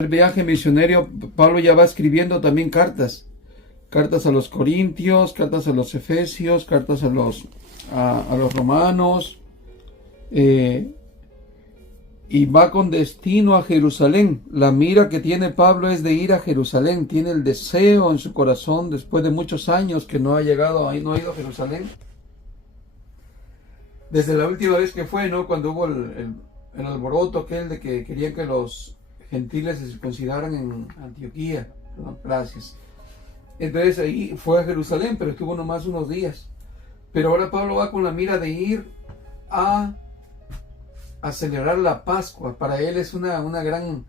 El viaje misionero, Pablo ya va escribiendo también cartas. Cartas a los Corintios, cartas a los Efesios, cartas a los romanos. Y va con destino a Jerusalén. La mira que tiene Pablo es de ir a Jerusalén. Tiene el deseo en su corazón después de muchos años que no ha llegado, no ha ido a Jerusalén. Desde la última vez que fue, ¿no? Cuando hubo el alboroto aquel de que querían que los gentiles se circuncidaran en Antioquía. Perdón, gracias. Entonces ahí fue a Jerusalén, pero estuvo nomás unos días. Pero ahora Pablo va con la mira de ir a celebrar la Pascua. Para él es una gran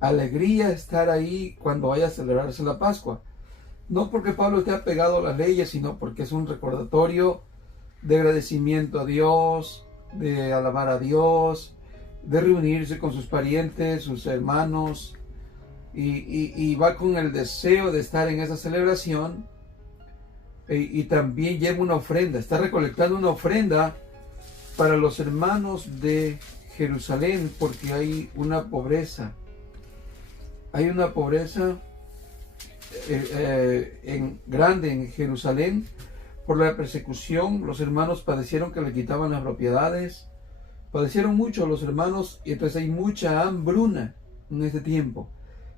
alegría estar ahí cuando vaya a celebrarse la Pascua. No porque Pablo esté apegado a las leyes, sino porque es un recordatorio de agradecimiento a Dios, de alabar a Dios, de reunirse con sus parientes, sus hermanos, y va con el deseo de estar en esa celebración, y también lleva una ofrenda, está recolectando una ofrenda para los hermanos de Jerusalén, porque hay una pobreza grande en Jerusalén. Por la persecución, los hermanos padecieron que le quitaban las propiedades, padecieron mucho los hermanos, y entonces hay mucha hambruna en este tiempo.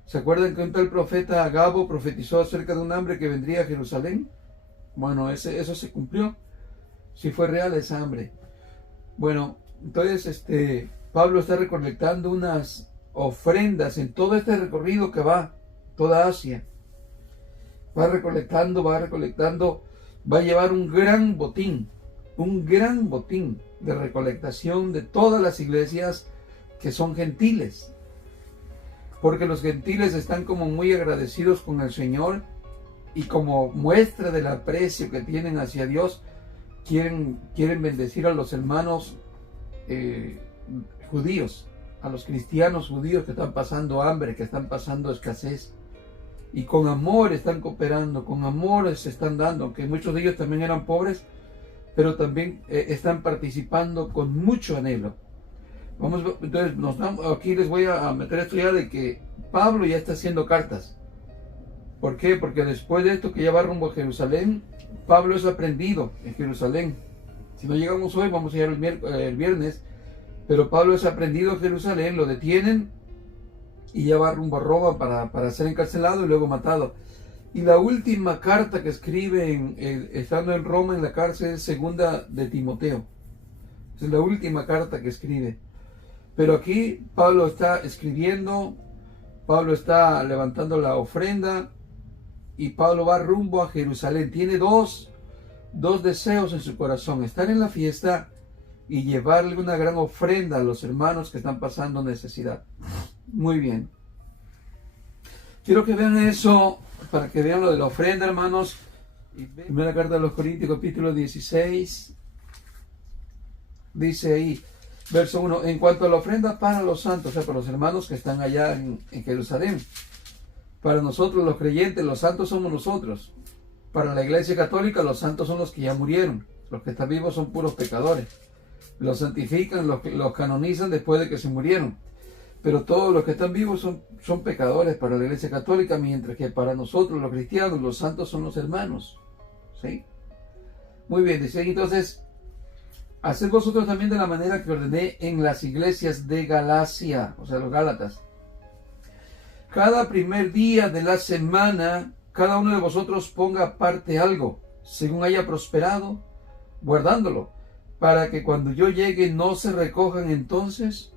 ¿Se acuerdan que un tal profeta Agabo profetizó acerca de un hambre que vendría a Jerusalén? Bueno, eso se cumplió, si fue real esa hambre. Bueno, entonces Pablo está recolectando unas ofrendas en todo este recorrido que va, toda Asia. Va recolectando, va a llevar un gran botín de recolectación de todas las iglesias que son gentiles. Porque los gentiles están como muy agradecidos con el Señor, y como muestra del aprecio que tienen hacia Dios, quieren bendecir a los hermanos judíos, a los cristianos judíos que están pasando hambre, que están pasando escasez. Y con amor están cooperando, con amor se están dando, aunque muchos de ellos también eran pobres, pero también están participando con mucho anhelo. Entonces aquí les voy a meter esto ya de que Pablo ya está haciendo cartas. ¿Por qué? Porque después de esto que ya va rumbo a Jerusalén, Pablo es aprendido en Jerusalén. Si no llegamos hoy, vamos a llegar el viernes, pero Pablo es aprendido en Jerusalén, lo detienen y ya va rumbo a Roma para ser encarcelado y luego matado. Y la última carta que escribe estando en Roma en la cárcel es segunda de Timoteo. Es la última carta que escribe. Pero aquí Pablo está escribiendo, Pablo está levantando la ofrenda, y Pablo va rumbo a Jerusalén. Tiene dos deseos en su corazón: estar en la fiesta y llevarle una gran ofrenda a los hermanos que están pasando necesidad. Muy bien. Quiero que vean eso, para que vean lo de la ofrenda, hermanos. Primera carta de los Corintios, capítulo 16. Dice ahí, verso 1, en cuanto a la ofrenda para los santos, o sea, para los hermanos que están allá en Jerusalén. Para nosotros los creyentes, los santos somos nosotros. Para la iglesia católica, los santos son los que ya murieron. Los que están vivos son puros pecadores. Los santifican, los canonizan después de que se murieron. Pero todos los que están vivos son pecadores para la iglesia católica, mientras que para nosotros los cristianos, los santos son los hermanos. ¿Sí? Muy bien, dice entonces, haced vosotros también de la manera que ordené en las iglesias de Galacia, o sea, los Gálatas. Cada primer día de la semana, cada uno de vosotros ponga aparte algo, según haya prosperado, guardándolo, para que cuando yo llegue no se recojan entonces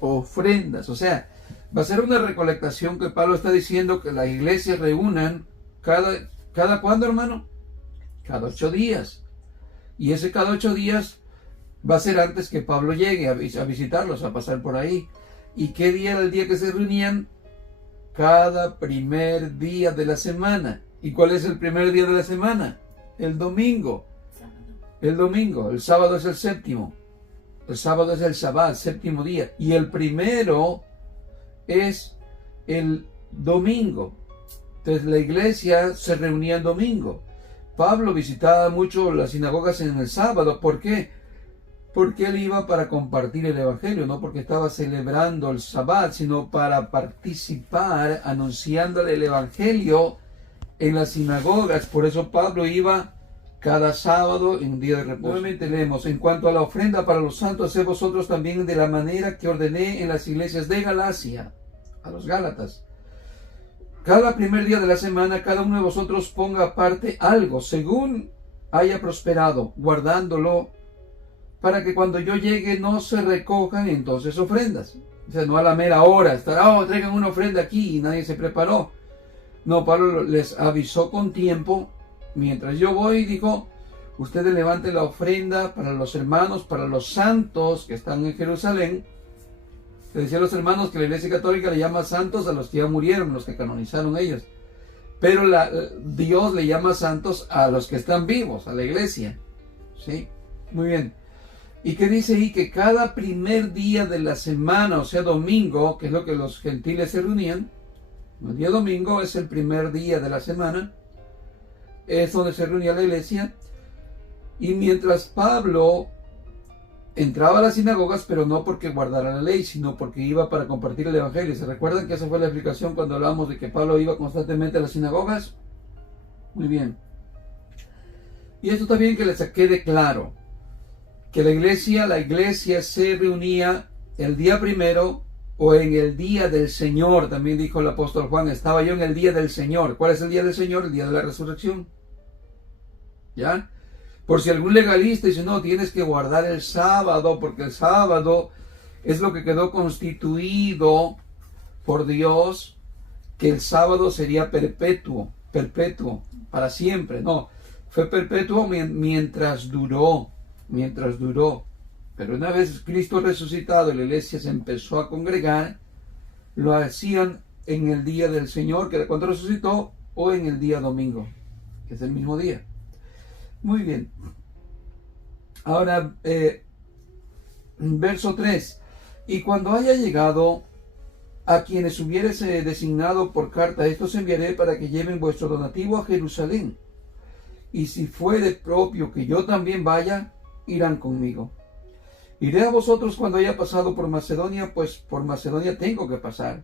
ofrendas. O sea, va a ser una recolectación que Pablo está diciendo que las iglesias reúnan cada ¿cuándo, hermano? Cada 8 días. Y ese cada 8 días va a ser antes que Pablo llegue a visitarlos, a pasar por ahí. ¿Y qué día era el día que se reunían? Cada primer día de la semana. ¿Y cuál es el primer día de la semana? El domingo. El domingo. El sábado es el séptimo. El sábado es el Shabbat, séptimo día. Y el primero es el domingo. Entonces la iglesia se reunía el domingo. Pablo visitaba mucho las sinagogas en el sábado. ¿Por qué? porque él iba para compartir el evangelio, no porque estaba celebrando el Sabbat, sino para participar anunciándole el evangelio en las sinagogas. Por eso Pablo iba cada sábado en un día de reposo. Nuevamente leemos: en cuanto a la ofrenda para los santos, haced vosotros también de la manera que ordené en las iglesias de Galacia, a los Gálatas. Cada primer día de la semana, cada uno de vosotros ponga aparte algo, según haya prosperado, guardándolo, para que cuando yo llegue no se recojan entonces ofrendas. O sea, no a la mera hora, estará, traigan una ofrenda aquí y nadie se preparó. No, Pablo les avisó con tiempo. Mientras yo voy, dijo, ustedes levanten la ofrenda para los hermanos, para los santos que están en Jerusalén. Le decía a los hermanos que la Iglesia Católica le llama santos a los que ya murieron, los que canonizaron ellos. Pero Dios le llama santos a los que están vivos, a la Iglesia. ¿Sí? Muy bien. ¿Y qué dice ahí? Que cada primer día de la semana, o sea, domingo, que es lo que los gentiles se reunían, el día domingo es el primer día de la semana, es donde se reunía la iglesia, y mientras Pablo entraba a las sinagogas, pero no porque guardara la ley, sino porque iba para compartir el evangelio. ¿Se recuerdan que esa fue la explicación cuando hablamos de que Pablo iba constantemente a las sinagogas? Muy bien. Y esto también que les quede claro, que la iglesia se reunía el día primero o en el día del Señor. También dijo el apóstol Juan, estaba yo en el día del Señor. ¿Cuál es el día del Señor? El día de la resurrección. ¿Ya? Por si algún legalista dice, no, tienes que guardar el sábado, porque el sábado es lo que quedó constituido por Dios, que el sábado sería perpetuo, para siempre. No, fue perpetuo mientras duró. Pero una vez Cristo resucitado y la iglesia se empezó a congregar, lo hacían en el día del Señor, que era cuando resucitó, o en el día domingo, que es el mismo día. Muy bien. Ahora, verso 3. Y cuando haya llegado a quienes hubiese designado por carta, estos enviaré para que lleven vuestro donativo a Jerusalén. Y si fuere propio que yo también vaya, irán conmigo. Iré a vosotros cuando haya pasado por Macedonia, pues por Macedonia tengo que pasar.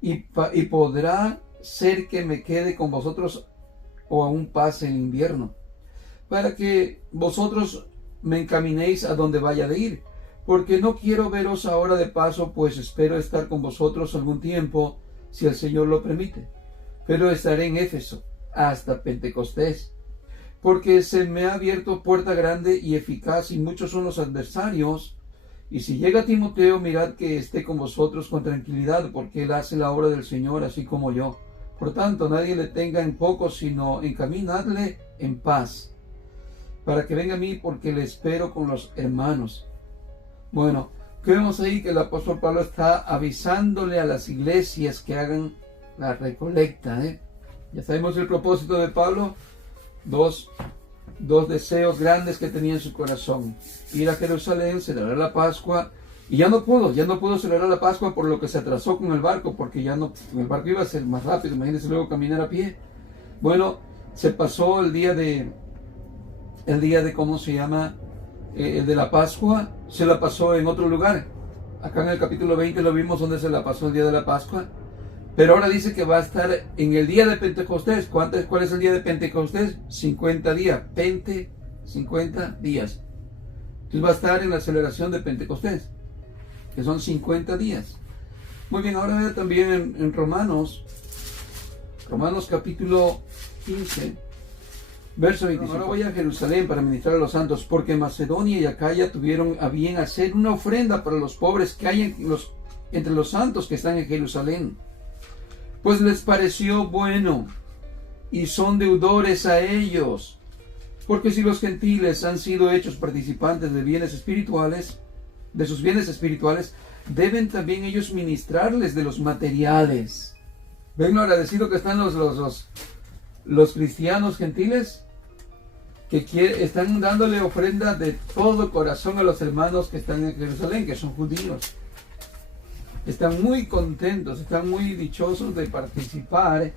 Y podrá ser que me quede con vosotros o aún pase el invierno, para que vosotros me encaminéis a donde vaya de ir, porque no quiero veros ahora de paso, pues espero estar con vosotros algún tiempo, si el Señor lo permite. Pero estaré en Éfeso hasta Pentecostés, porque se me ha abierto puerta grande y eficaz, y muchos son los adversarios. Y si llega Timoteo, mirad que esté con vosotros con tranquilidad, porque él hace la obra del Señor, así como yo. Por tanto, nadie le tenga en poco, sino encaminadle en paz, para que venga a mí, porque le espero con los hermanos. Bueno, que vemos ahí que el apóstol Pablo está avisándole a las iglesias que hagan la recolecta. Ya sabemos el propósito de Pablo. Dos deseos grandes que tenía en su corazón: ir a Jerusalén, celebrar la Pascua, y ya no pudo celebrar la Pascua por lo que se atrasó con el barco, porque el barco iba a ser más rápido, imagínense luego caminar a pie. Bueno, se pasó el día de ¿cómo se llama? El de la Pascua, se la pasó en otro lugar. Acá en el capítulo 20 lo vimos donde se la pasó el día de la Pascua. Pero ahora dice que va a estar en el día de Pentecostés. ¿Cuál es el día de Pentecostés? 50 días. 50 días. Entonces va a estar en la celebración de Pentecostés, que son 50 días. Muy bien, ahora vea también en Romanos capítulo 15, verso 25. Ahora voy a Jerusalén para ministrar a los santos, porque Macedonia y Acaya tuvieron a bien hacer una ofrenda para los pobres que hay entre los santos que están en Jerusalén. Pues les pareció bueno, y son deudores a ellos, porque si los gentiles han sido hechos participantes de bienes espirituales, de sus bienes espirituales, deben también ellos ministrarles de los materiales. ¿Ven lo agradecido que están los cristianos gentiles? Que están dándole ofrenda de todo corazón a los hermanos que están en Jerusalén, que son judíos. Están muy contentos, están muy dichosos de participar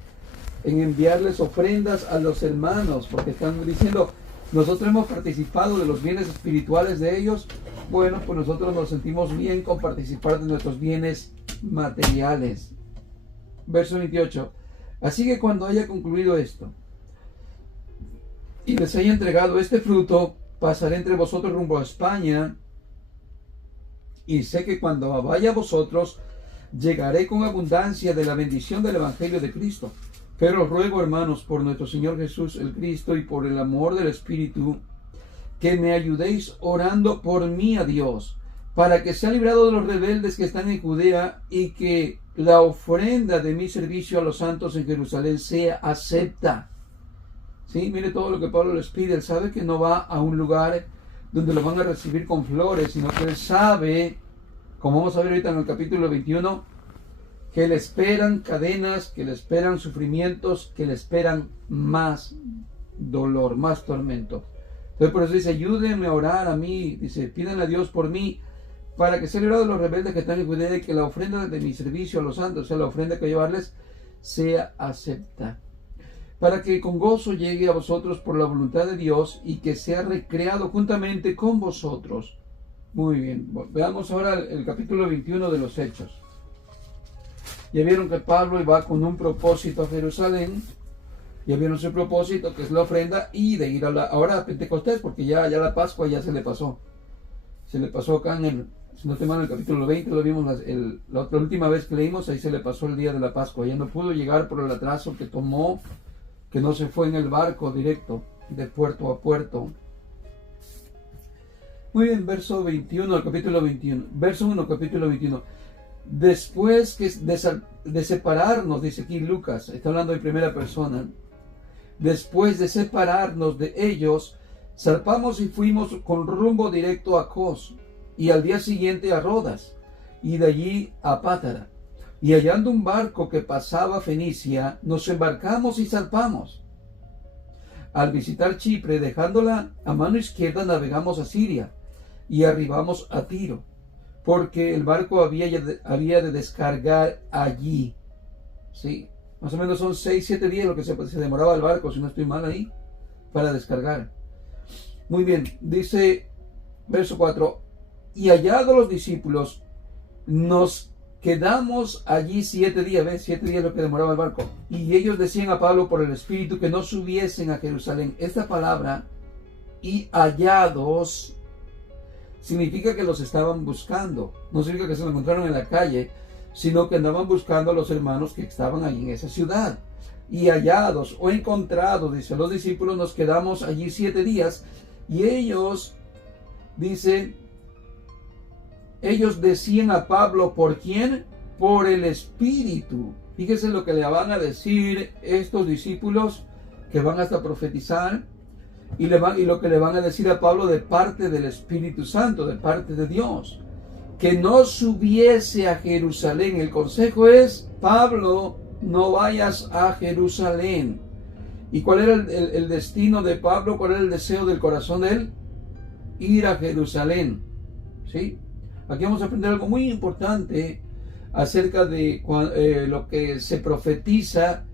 en enviarles ofrendas a los hermanos, porque están diciendo, nosotros hemos participado de los bienes espirituales de ellos, bueno, pues nosotros nos sentimos bien con participar de nuestros bienes materiales. Verso 28. Así que cuando haya concluido esto y les haya entregado este fruto, pasaré entre vosotros rumbo a España, y sé que cuando vaya a vosotros, llegaré con abundancia de la bendición del Evangelio de Cristo. Pero os ruego, hermanos, por nuestro Señor Jesús el Cristo y por el amor del Espíritu, que me ayudéis orando por mí a Dios, para que sea librado de los rebeldes que están en Judea, y que la ofrenda de mi servicio a los santos en Jerusalén sea acepta. Sí, mire todo lo que Pablo les pide. Él sabe que no va a un lugar donde lo van a recibir con flores, sino que él sabe, como vamos a ver ahorita en el capítulo 21, que le esperan cadenas, que le esperan sufrimientos, que le esperan más dolor, más tormento. Entonces por eso dice, ayúdenme a orar a mí, dice, pídanle a Dios por mí, para que sea librado de los rebeldes que están en Judea, y que la ofrenda de mi servicio a los santos, o sea, la ofrenda que llevarles, sea acepta, para que con gozo llegue a vosotros por la voluntad de Dios, y que sea recreado juntamente con vosotros. Muy bien, veamos ahora el capítulo 21 de los Hechos. Ya vieron que Pablo iba con un propósito a Jerusalén. Ya vieron su propósito, que es la ofrenda, y de ir ahora a Pentecostés, porque ya la Pascua ya se le pasó. Se le pasó acá en el, si no te mal, en el capítulo 20, lo vimos la última vez que leímos, ahí se le pasó el día de la Pascua. Ya no pudo llegar por el atraso que tomó, que no se fue en el barco directo, de puerto a puerto. Muy bien, verso 21, el capítulo 21. Verso 1, capítulo 21. Después de separarnos, dice aquí Lucas, está hablando en primera persona. Después de separarnos de ellos, zarpamos y fuimos con rumbo directo a Cos, y al día siguiente a Rodas, y de allí a Pátara. Y hallando un barco que pasaba a Fenicia, nos embarcamos y zarpamos. Al visitar Chipre, dejándola a mano izquierda, navegamos a Siria, y arribamos a Tiro, porque el barco había de descargar allí. Sí, más o menos son 6-7 días lo que se demoraba el barco, si no estoy mal ahí, para descargar. Muy bien, dice verso 4, y hallados los discípulos, nos quedamos allí 7 días, ¿ves? 7 días lo que demoraba el barco. Y ellos decían a Pablo por el Espíritu que no subiesen a Jerusalén. Esta palabra, y hallados, significa que los estaban buscando. No significa que se los encontraron en la calle, sino que andaban buscando a los hermanos que estaban allí en esa ciudad. Y hallados o encontrados, dice, los discípulos, nos quedamos allí 7 días. Y ellos, dice, ellos decían a Pablo, ¿por quién? Por el Espíritu. Fíjese lo que le van a decir estos discípulos que van hasta profetizar. Y lo que le van a decir a Pablo de parte del Espíritu Santo, de parte de Dios, que no subiese a Jerusalén. El consejo es, Pablo, no vayas a Jerusalén. ¿Y cuál era el destino de Pablo? ¿Cuál era el deseo del corazón de él? Ir a Jerusalén. ¿Sí? Aquí vamos a aprender algo muy importante acerca de lo que se profetiza,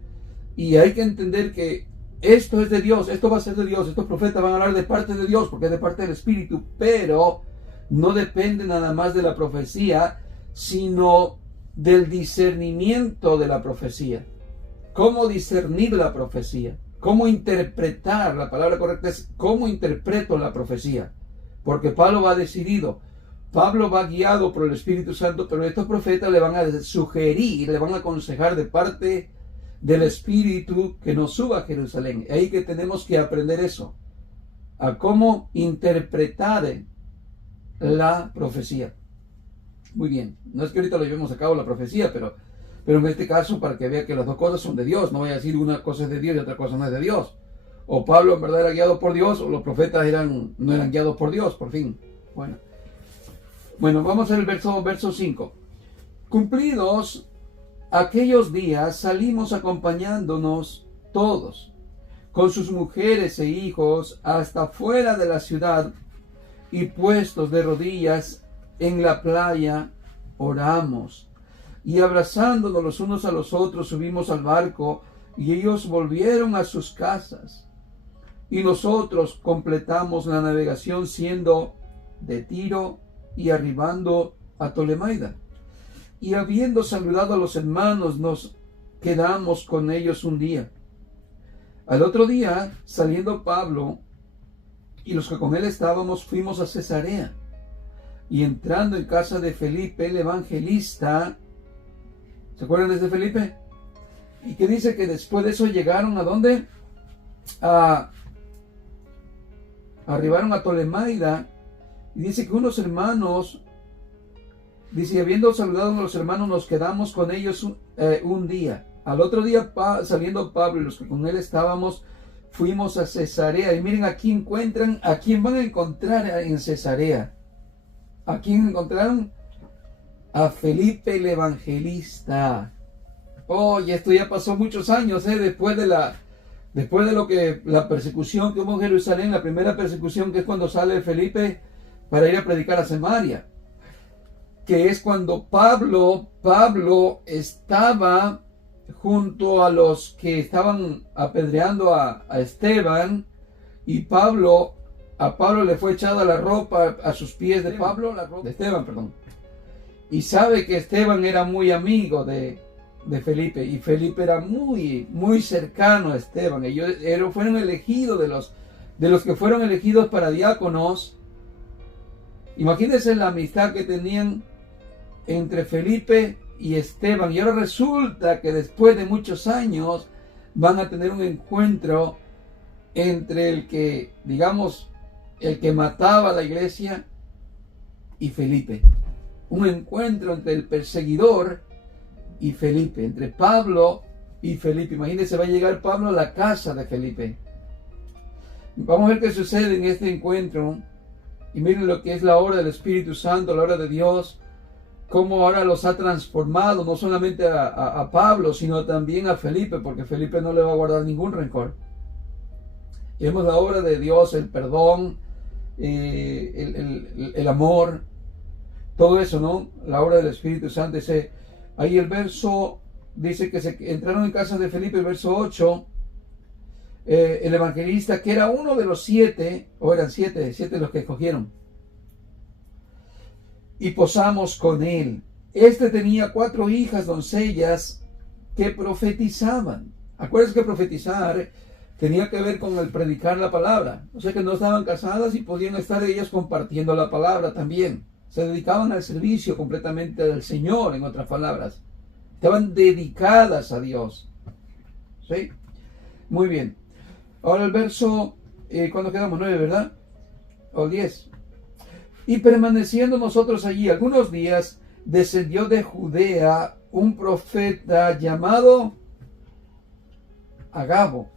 y hay que entender que esto es de Dios, esto va a ser de Dios, estos profetas van a hablar de parte de Dios, porque es de parte del Espíritu, pero no depende nada más de la profecía, sino del discernimiento de la profecía. ¿Cómo discernir la profecía? ¿Cómo interpretar? La palabra correcta es ¿cómo interpreto la profecía? Porque Pablo va decidido, Pablo va guiado por el Espíritu Santo, pero estos profetas le van a sugerir, le van a aconsejar de parte del Espíritu que no suba a Jerusalén. Ahí que tenemos que aprender eso, a cómo interpretar la profecía. Muy bien, no es que ahorita lo llevemos a cabo la profecía, pero en este caso para que vea que las dos cosas son de Dios. No voy a decir una cosa es de Dios y otra cosa no es de Dios. O Pablo en verdad era guiado por Dios, o los profetas no eran guiados por Dios, por fin. Bueno, vamos al verso 5. Cumplidos aquellos días, salimos acompañándonos todos, con sus mujeres e hijos, hasta fuera de la ciudad, y puestos de rodillas en la playa, oramos, y abrazándonos los unos a los otros, subimos al barco, y ellos volvieron a sus casas. y nosotros completamos la navegación siendo de Tiro y arribando a Tolemaida. Y habiendo saludado a los hermanos, nos quedamos con ellos un día. Al otro día, saliendo Pablo y los que con él estábamos, fuimos a Cesarea. Y entrando en casa de Felipe, el evangelista, ¿se acuerdan de ese Felipe? Y que dice que después de eso llegaron ¿a dónde? Arribaron a Tolemaida. Y dice que unos hermanos, dice, habiendo saludado a los hermanos, nos quedamos con ellos un día. Al otro día, saliendo Pablo y los que con él estábamos, fuimos a Cesarea. Y miren, aquí encuentran, ¿a quién van a encontrar en Cesarea? ¿A quién encontraron? A Felipe el evangelista. Oh, y esto ya pasó muchos años, después de lo que la persecución que hubo en Jerusalén, la primera persecución, que es cuando sale Felipe para ir a predicar a Samaria, que es cuando Pablo estaba junto a los que estaban apedreando a Esteban, y a Pablo le fue echada la ropa a sus pies de Esteban, perdón. Y sabe que Esteban era muy amigo de Felipe, y Felipe era muy, muy cercano a Esteban. Ellos fueron elegidos de los que fueron elegidos para diáconos. Imagínense la amistad que tenían entre Felipe y Esteban, y ahora resulta que después de muchos años van a tener un encuentro entre el que mataba a la iglesia y Felipe. Un encuentro entre el perseguidor y Felipe, entre Pablo y Felipe. Imagínense, va a llegar Pablo a la casa de Felipe. Vamos a ver qué sucede en este encuentro. Y miren lo que es la obra del Espíritu Santo, la obra de Dios, cómo ahora los ha transformado, no solamente a Pablo, sino también a Felipe, porque Felipe no le va a guardar ningún rencor. Y vemos la obra de Dios, el perdón, el amor, todo eso, ¿no? La obra del Espíritu Santo. Ahí el verso dice que se entraron en casa de Felipe, el verso 8, el evangelista, que era uno de los 7, o eran 7 los que escogieron, y posamos con él. Este tenía 4 hijas doncellas que profetizaban. Acuérdense que profetizar tenía que ver con el predicar la palabra. O sea que no estaban casadas y podían estar ellas compartiendo la palabra también. Se dedicaban al servicio completamente del Señor, en otras palabras. Estaban dedicadas a Dios. ¿Sí? Muy bien. Ahora el verso, ¿cuándo quedamos? 9, ¿verdad? O 10. Y permaneciendo nosotros allí algunos días, descendió de Judea un profeta llamado Agabo,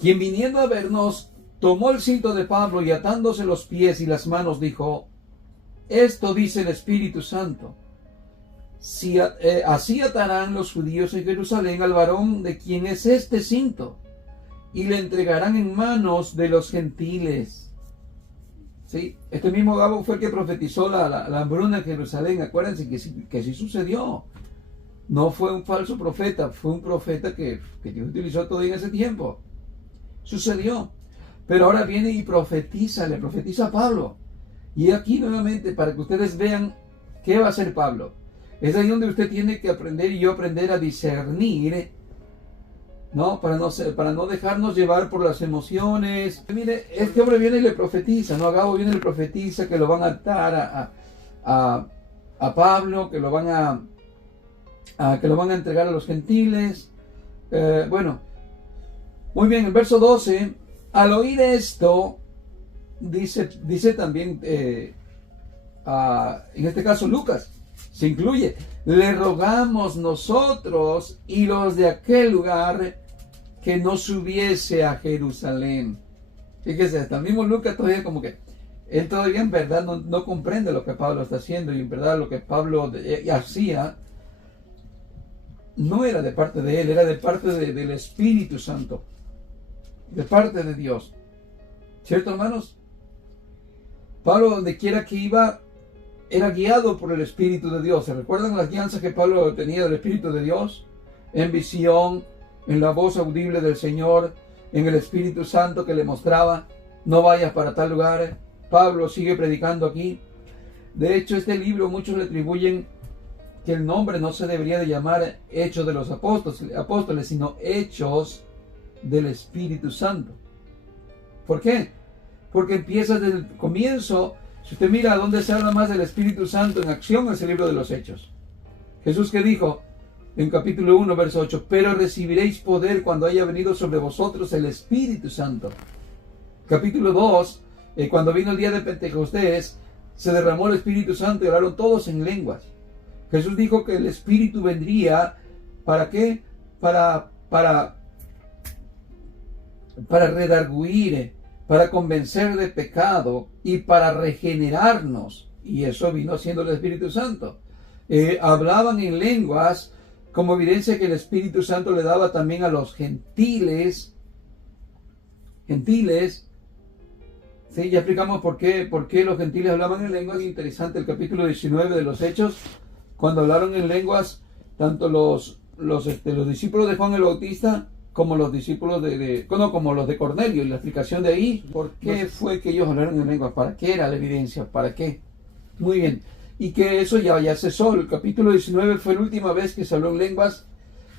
quien viniendo a vernos, tomó el cinto de Pablo y atándose los pies y las manos, dijo: esto dice el Espíritu Santo, así atarán los judíos en Jerusalén al varón de quien es este cinto, y le entregarán en manos de los gentiles. ¿Sí? Este mismo Agabo fue el que profetizó la hambruna en Jerusalén. Acuérdense que sí sucedió. No fue un falso profeta, fue un profeta que Dios utilizó todavía en ese tiempo. Sucedió. Pero ahora viene y le profetiza a Pablo. Y aquí nuevamente, para que ustedes vean qué va a hacer Pablo. Es ahí donde usted tiene que aprender, y yo aprender a discernir, ¿no? Para no dejarnos llevar por las emociones. Mire, este hombre viene y le profetiza, ¿no? Agabo viene y le profetiza que lo van a atar a Pablo, que lo van a entregar a los gentiles. Bueno, muy bien, el verso 12, al oír esto, dice también, en este caso Lucas, se incluye: le rogamos nosotros y los de aquel lugar que no subiese a Jerusalén. Fíjese, hasta el mismo Lucas todavía como que él todavía en verdad no comprende lo que Pablo está haciendo, y en verdad lo que Pablo hacía no era de parte de él, era de parte del Espíritu Santo, de parte de Dios. ¿Cierto, hermanos? Pablo, donde quiera que iba, era guiado por el Espíritu de Dios. ¿Se recuerdan las guianzas que Pablo tenía del Espíritu de Dios? En visión, en la voz audible del Señor, en el Espíritu Santo que le mostraba, no vayas para tal lugar. Pablo sigue predicando aquí. De hecho, este libro muchos le atribuyen que el nombre no se debería de llamar Hechos de los Apóstoles, sino Hechos del Espíritu Santo. ¿Por qué? Porque empieza desde el comienzo. Si usted mira dónde se habla más del Espíritu Santo en acción, es el libro de los Hechos. Jesús que dijo en capítulo 1, verso 8, pero recibiréis poder cuando haya venido sobre vosotros el Espíritu Santo. Capítulo 2, cuando vino el día de Pentecostés, se derramó el Espíritu Santo y hablaron todos en lenguas. Jesús dijo que el Espíritu vendría, ¿para qué? Para redarguir, para convencer de pecado y para regenerarnos. Y eso vino siendo el Espíritu Santo. Hablaban en lenguas como evidencia que el Espíritu Santo le daba también a los gentiles. Sí, ya explicamos por qué los gentiles hablaban en lenguas. Interesante el capítulo 19 de los Hechos, cuando hablaron en lenguas, tanto los discípulos de Juan el Bautista como los discípulos como los de Cornelio, y la explicación de ahí, ¿por qué fue que ellos hablaron en lenguas? ¿Para qué era la evidencia? ¿Para qué? Muy bien. Y que eso ya cesó. El capítulo 19 fue la última vez que se habló en lenguas.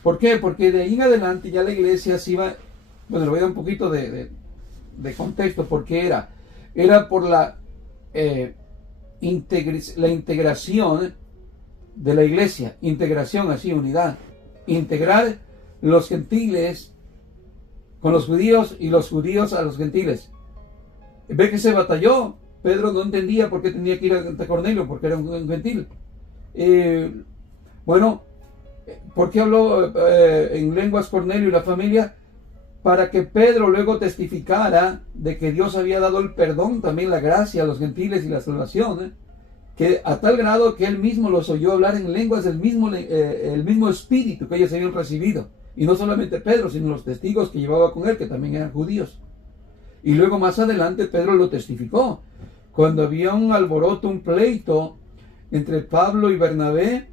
¿Por qué? Porque de ahí en adelante ya la iglesia se iba. Bueno, le voy a dar un poquito de contexto. ¿Por qué era? Era por la integración de la iglesia. Integración, así, unidad. Integrar los gentiles con los judíos y los judíos a los gentiles. Ve que se batalló. Pedro no entendía por qué tenía que ir ante Cornelio, porque era un gentil. ¿Por qué habló en lenguas Cornelio y la familia? Para que Pedro luego testificara de que Dios había dado el perdón, también la gracia a los gentiles y la salvación, que a tal grado que él mismo los oyó hablar en lenguas del el mismo espíritu que ellos habían recibido. Y no solamente Pedro, sino los testigos que llevaba con él, que también eran judíos. Y luego más adelante Pedro lo testificó. Cuando había un alboroto, un pleito entre Pablo y Bernabé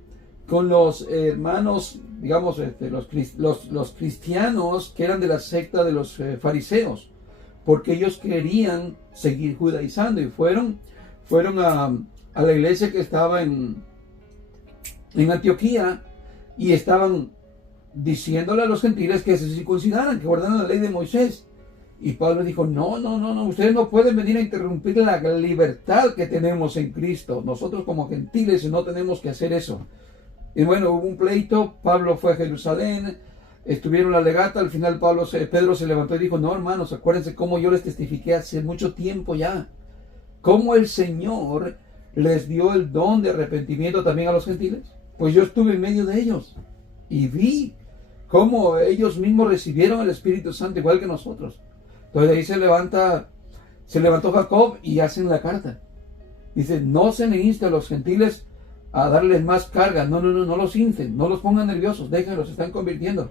con los hermanos, digamos, los cristianos que eran de la secta de los fariseos, porque ellos querían seguir judaizando y fueron a la iglesia que estaba en Antioquía y estaban diciéndole a los gentiles que se circuncidaran, que guardaran la ley de Moisés. Y Pablo dijo, no, ustedes no pueden venir a interrumpir la libertad que tenemos en Cristo. Nosotros como gentiles no tenemos que hacer eso. Y bueno, hubo un pleito, Pablo fue a Jerusalén, estuvieron la legata, al final Pedro se levantó y dijo, no hermanos, acuérdense cómo yo les testifiqué hace mucho tiempo ya, cómo el Señor les dio el don de arrepentimiento también a los gentiles. Pues yo estuve en medio de ellos y vi cómo ellos mismos recibieron el Espíritu Santo igual que nosotros. Entonces ahí se levantó Jacob y hacen la carta. Dice, no se le inste a los gentiles a darles más carga. No los insten, no los pongan nerviosos, déjenlos, se están convirtiendo.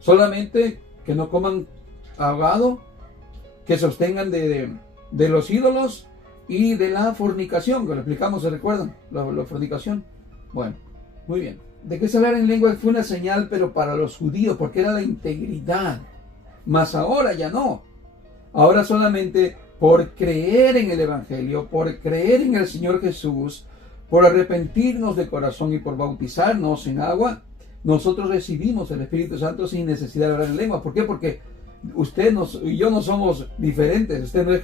Solamente que no coman ahogado, que se abstengan de los ídolos y de la fornicación, que lo explicamos, ¿se recuerdan? La fornicación. Bueno, muy bien. De que se hablar en lengua fue una señal, pero para los judíos, porque era la integridad. Mas ahora ya no. Ahora solamente por creer en el Evangelio, por creer en el Señor Jesús, por arrepentirnos de corazón y por bautizarnos en agua, nosotros recibimos el Espíritu Santo sin necesidad de hablar en lengua. ¿Por qué? Porque usted y yo no somos diferentes. Usted no es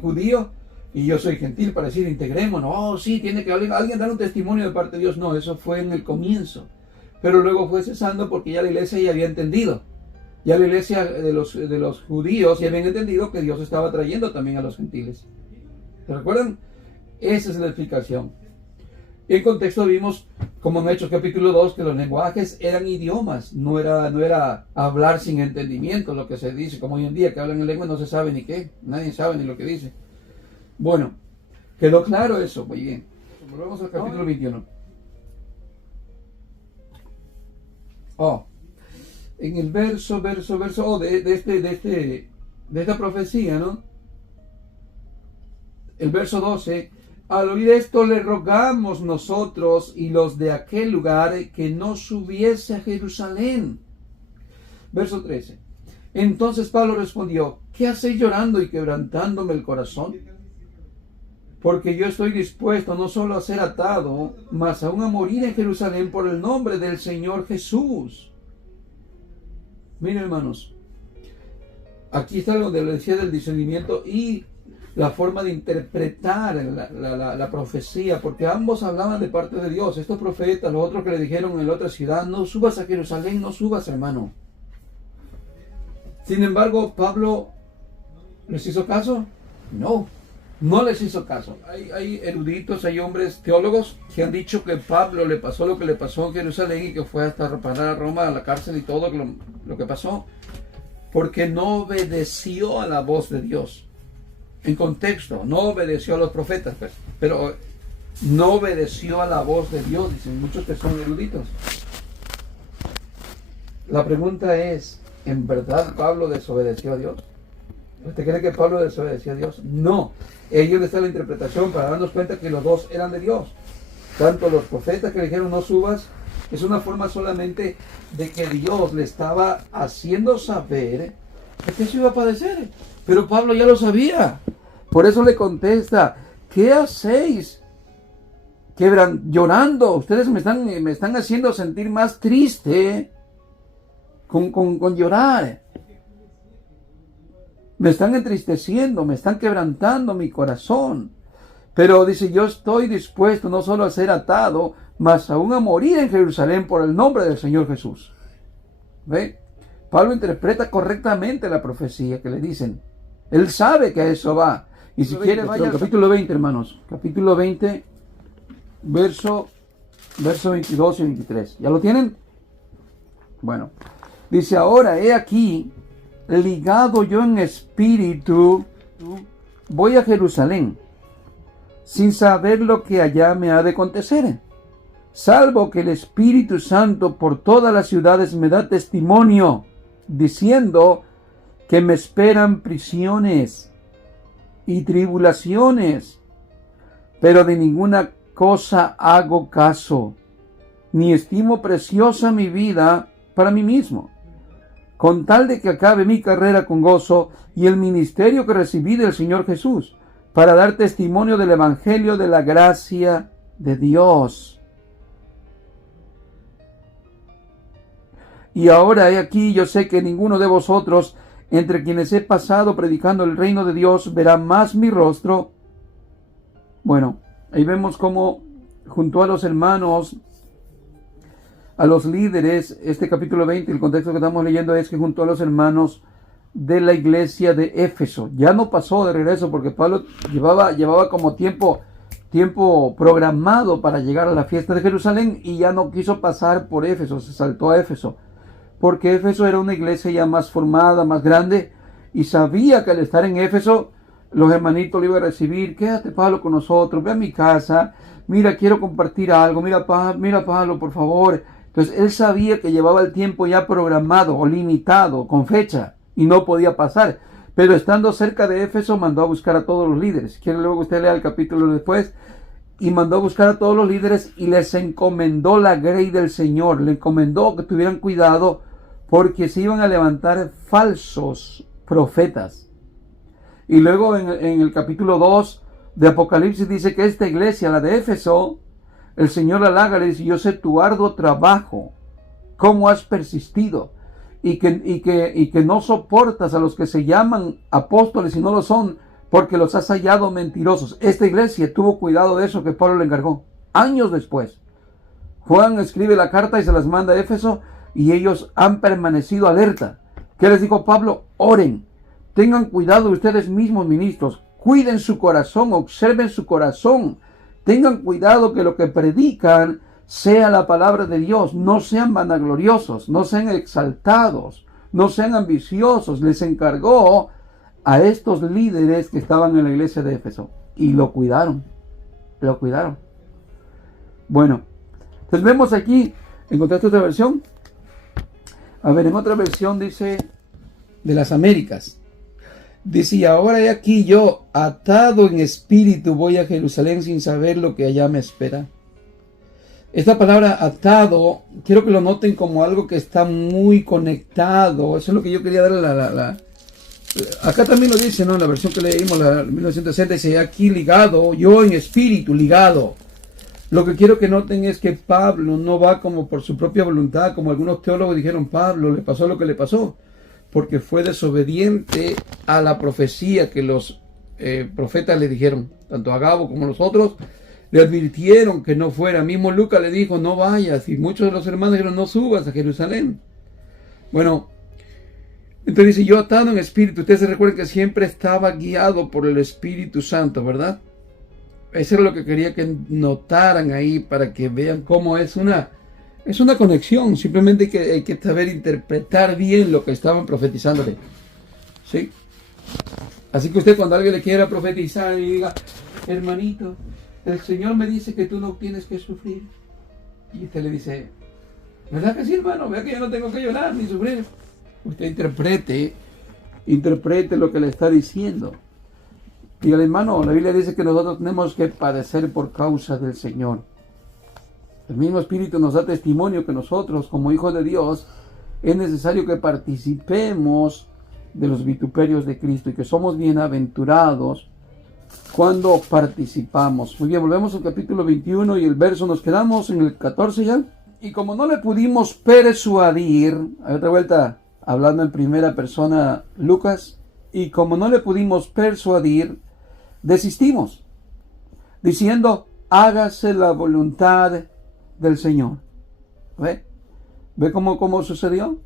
judío y yo soy gentil para decir integrémonos. Oh, sí, tiene que alguien dar un testimonio de parte de Dios. No, eso fue en el comienzo. Pero luego fue cesando porque ya la iglesia ya había entendido. Ya la iglesia de los judíos ya habían entendido que Dios estaba trayendo también a los gentiles. ¿Se recuerdan? Esa es la explicación. En contexto vimos, como en Hechos capítulo 2, que los lenguajes eran idiomas, no era hablar sin entendimiento, lo que se dice, como hoy en día que hablan en lengua no se sabe ni qué, nadie sabe ni lo que dice. Bueno, quedó claro eso, muy bien. Volvemos al capítulo 21. En el verso de esta profecía, ¿no? El verso 12, al oír esto le rogamos nosotros y los de aquel lugar que no subiese a Jerusalén. Verso 13, Entonces Pablo respondió: ¿qué hacéis llorando y quebrantándome el corazón? Porque yo estoy dispuesto no solo a ser atado, mas aún a morir en Jerusalén por el nombre del Señor Jesús. Miren, hermanos, aquí está lo que le decía del discernimiento y la forma de interpretar la profecía, porque ambos hablaban de parte de Dios. Estos profetas, los otros que le dijeron en la otra ciudad: no subas a Jerusalén, no subas, hermano. Sin embargo, ¿Pablo les hizo caso? No, no les hizo caso. Hay eruditos, hay hombres teólogos que han dicho que Pablo le pasó lo que le pasó en Jerusalén y que fue hasta parar a Roma, a la cárcel y todo lo que pasó, porque no obedeció a la voz de Dios. En contexto, no obedeció a los profetas, pero no obedeció a la voz de Dios, dicen muchos que son eruditos. La pregunta es: ¿en verdad Pablo desobedeció a Dios? ¿Usted cree que Pablo desobedeció a Dios? No. Ahí está la interpretación para darnos cuenta que los dos eran de Dios. Tanto los profetas que le dijeron no subas, es una forma solamente de que Dios le estaba haciendo saber que eso iba a padecer. Pero Pablo ya lo sabía. Por eso le contesta: ¿qué hacéis? Llorando. Ustedes me están haciendo sentir más triste con llorar. Me están entristeciendo, me están quebrantando mi corazón. Pero dice: yo estoy dispuesto no solo a ser atado, mas aún a morir en Jerusalén por el nombre del Señor Jesús. ¿Ve? Pablo interpreta correctamente la profecía que le dicen. Él sabe que a eso va. Y si quiere, vaya al capítulo 20, hermanos. Capítulo 20, verso 22 y 23. ¿Ya lo tienen? Bueno. Dice: ahora he aquí, ligado yo en espíritu, voy a Jerusalén, sin saber lo que allá me ha de acontecer, salvo que el Espíritu Santo por todas las ciudades me da testimonio, diciendo que me esperan prisiones y tribulaciones, pero de ninguna cosa hago caso, ni estimo preciosa mi vida para mí mismo, con tal de que acabe mi carrera con gozo y el ministerio que recibí del Señor Jesús, para dar testimonio del Evangelio de la gracia de Dios. Y ahora he aquí, yo sé que ninguno de vosotros, entre quienes he pasado predicando el reino de Dios, verá más mi rostro. Bueno, ahí vemos cómo junto a los hermanos, a los líderes, este capítulo 20, el contexto que estamos leyendo es que junto a los hermanos de la iglesia de Éfeso, ya no pasó de regreso porque Pablo llevaba como tiempo programado para llegar a la fiesta de Jerusalén y ya no quiso pasar por Éfeso, se saltó a Éfeso, porque Éfeso era una iglesia ya más formada, más grande, y sabía que al estar en Éfeso, los hermanitos lo iban a recibir: quédate, Pablo, con nosotros, ve a mi casa, mira, quiero compartir algo, mira, Pablo, por favor. Entonces él sabía que llevaba el tiempo ya programado o limitado, con fecha, y no podía pasar. Pero estando cerca de Éfeso, mandó a buscar a todos los líderes. Quiero luego que usted lea el capítulo después. Y mandó a buscar a todos los líderes y les encomendó la grey del Señor. Le encomendó que tuvieran cuidado porque se iban a levantar falsos profetas. Y luego en el capítulo 2 de Apocalipsis dice que esta iglesia, la de Éfeso, el Señor la halaga, le dice: yo sé tu arduo trabajo, cómo has persistido, y que no soportas a los que se llaman apóstoles y no lo son, porque los has hallado mentirosos. Esta iglesia tuvo cuidado de eso que Pablo le encargó. Años después, Juan escribe la carta y se las manda a Éfeso, y ellos han permanecido alerta. ¿Qué les dijo Pablo? Oren, tengan cuidado de ustedes mismos, ministros, cuiden su corazón, observen su corazón, tengan cuidado que lo que predican sea la palabra de Dios, no sean vanagloriosos, no sean exaltados, no sean ambiciosos. Les encargó a estos líderes que estaban en la iglesia de Éfeso y lo cuidaron. Bueno, entonces vemos aquí, ¿encontraste otra versión? A ver, en otra versión dice, de las Américas, dice: y ahora he aquí yo, atado en espíritu, voy a Jerusalén sin saber lo que allá me espera. Esta palabra atado, quiero que lo noten como algo que está muy conectado. Eso es lo que yo quería darle Acá también lo dice, ¿no? En la versión que leímos, la 1960, dice aquí ligado, yo en espíritu ligado. Lo que quiero que noten es que Pablo no va como por su propia voluntad, como algunos teólogos dijeron, Pablo le pasó lo que le pasó, porque fue desobediente a la profecía que los profetas le dijeron, tanto Agabo como los otros, le advirtieron que no fuera. Mismo Lucas le dijo, no vayas, y muchos de los hermanos dijeron, no subas a Jerusalén. Bueno, entonces dice, yo atado en espíritu. Ustedes se recuerdan que siempre estaba guiado por el Espíritu Santo, ¿verdad? Eso es lo que quería que notaran ahí, para que vean cómo es una conexión. Simplemente hay que saber interpretar bien lo que estaban profetizándole. ¿Sí? Así que usted, cuando alguien le quiera profetizar y diga, hermanito, el Señor me dice que tú no tienes que sufrir. Y usted le dice, ¿verdad que sí, hermano? Vea que yo no tengo que llorar ni sufrir. Usted interprete lo que le está diciendo. Dígale, hermano, la Biblia dice que nosotros tenemos que padecer por causa del Señor. El mismo Espíritu nos da testimonio que nosotros, como hijos de Dios, es necesario que participemos de los vituperios de Cristo y que somos bienaventurados cuando participamos. Muy bien, volvemos al capítulo 21 y el verso, nos quedamos en el 14 ya. Y como no le pudimos persuadir, a otra vuelta, hablando en primera persona Lucas, y como no le pudimos persuadir, desistimos, diciendo, hágase la voluntad del Señor. ¿Ve? ¿Ve cómo sucedió?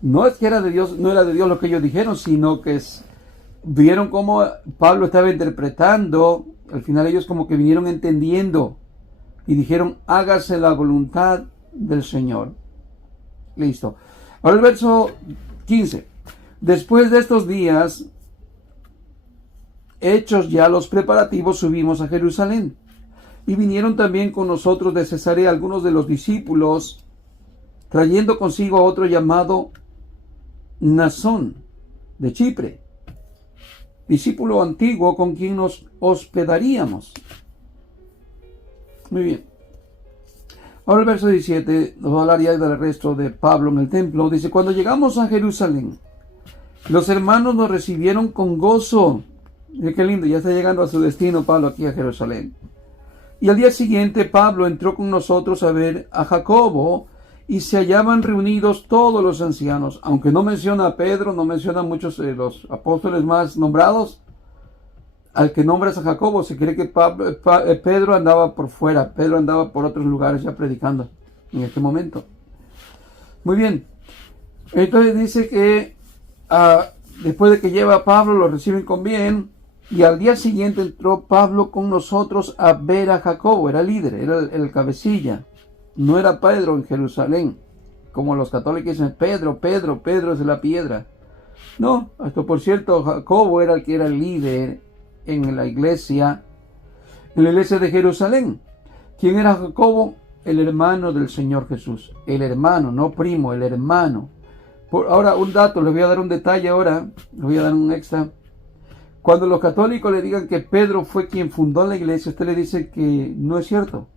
No es que era de Dios, no era de Dios lo que ellos dijeron, sino que vieron cómo Pablo estaba interpretando. Al final ellos como que vinieron entendiendo y dijeron, hágase la voluntad del Señor. Listo. Ahora el verso 15. Después de estos días, hechos ya los preparativos, subimos a Jerusalén. Y vinieron también con nosotros de Cesarea algunos de los discípulos, trayendo consigo a otro llamado Nasón, de Chipre, discípulo antiguo con quien nos hospedaríamos. Muy bien. Ahora el verso 17 nos va a hablar ya del resto de Pablo en el templo. Dice, cuando llegamos a Jerusalén, los hermanos nos recibieron con gozo. Mira qué lindo, ya está llegando a su destino Pablo aquí a Jerusalén. Y al día siguiente Pablo entró con nosotros a ver a Jacobo, y se hallaban reunidos todos los ancianos. Aunque no menciona a Pedro, no menciona a muchos de los apóstoles más nombrados, al que nombras a Jacobo, se cree que Pedro andaba por fuera, Pedro andaba por otros lugares ya predicando en este momento. Muy bien, entonces dice que después de que lleva a Pablo, lo reciben con bien, y al día siguiente entró Pablo con nosotros a ver a Jacobo. Era líder, era el cabecilla, no era Pedro en Jerusalén, como los católicos dicen, Pedro es la piedra. No, esto por cierto, Jacobo era el que era el líder en la iglesia de Jerusalén. ¿Quién era Jacobo? El hermano del Señor Jesús. El hermano, no primo, el hermano. Ahora un dato, les voy a dar un detalle ahora, les voy a dar un extra. Cuando los católicos le digan que Pedro fue quien fundó la iglesia, usted le dice que no es cierto,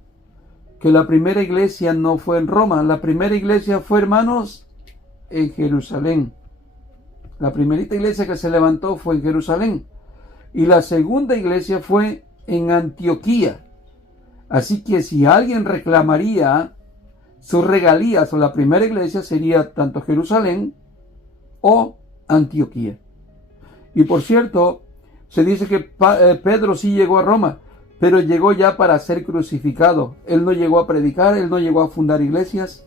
que la primera iglesia no fue en Roma. La primera iglesia fue, hermanos, en Jerusalén. La primerita iglesia que se levantó fue en Jerusalén. Y la segunda iglesia fue en Antioquía. Así que si alguien reclamaría sus regalías o la primera iglesia, sería tanto Jerusalén o Antioquía. Y por cierto, se dice que Pedro sí llegó a Roma, pero llegó ya para ser crucificado. Él no llegó a predicar, él no llegó a fundar iglesias.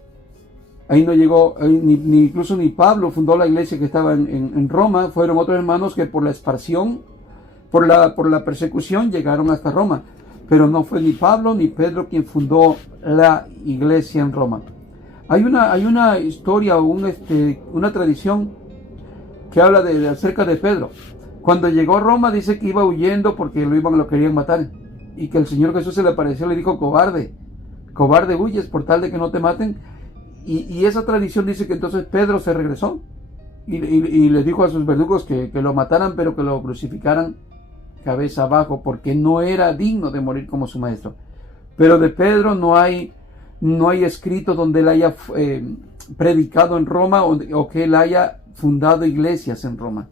Ahí no llegó, incluso ni Pablo fundó la iglesia que estaba en Roma. Fueron otros hermanos que por la esparción, por la persecución, llegaron hasta Roma. Pero no fue ni Pablo ni Pedro quien fundó la iglesia en Roma. Hay una historia o una tradición que habla acerca de Pedro. Cuando llegó a Roma dice que iba huyendo porque lo querían matar. Y que el Señor Jesús se le apareció y le dijo, cobarde huyes por tal de que no te maten. Y esa tradición dice que entonces Pedro se regresó y les dijo a sus verdugos que lo mataran, pero que lo crucificaran cabeza abajo, porque no era digno de morir como su maestro. Pero de Pedro no hay no hay escrito donde él haya predicado en Roma o que él haya fundado iglesias en Roma.